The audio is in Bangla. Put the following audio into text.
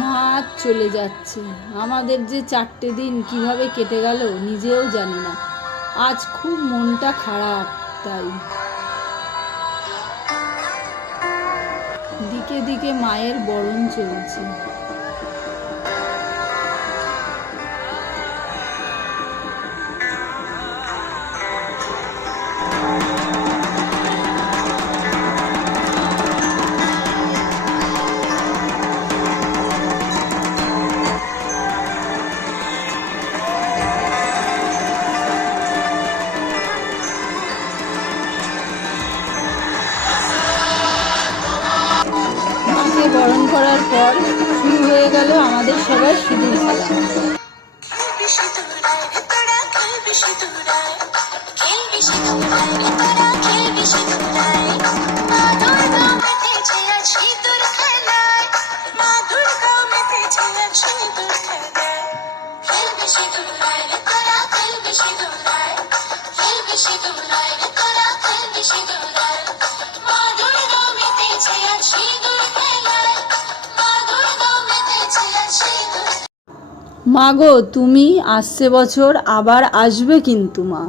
মাছ চলে যাচ্ছে। আমাদের যে 4টে দিন কিভাবে কেটে গেল নিজেও জানি না। আজ খুব মনটা খারাপ, তাই দিকে দিকে মায়ের বরণ চলছে। বরণ করার পর শুরু হয়ে গেল আমাদের সবার সিঁদুর খেলা। মা গো, তুমি আসছে বছর আবার আসবে কিন্তু মা।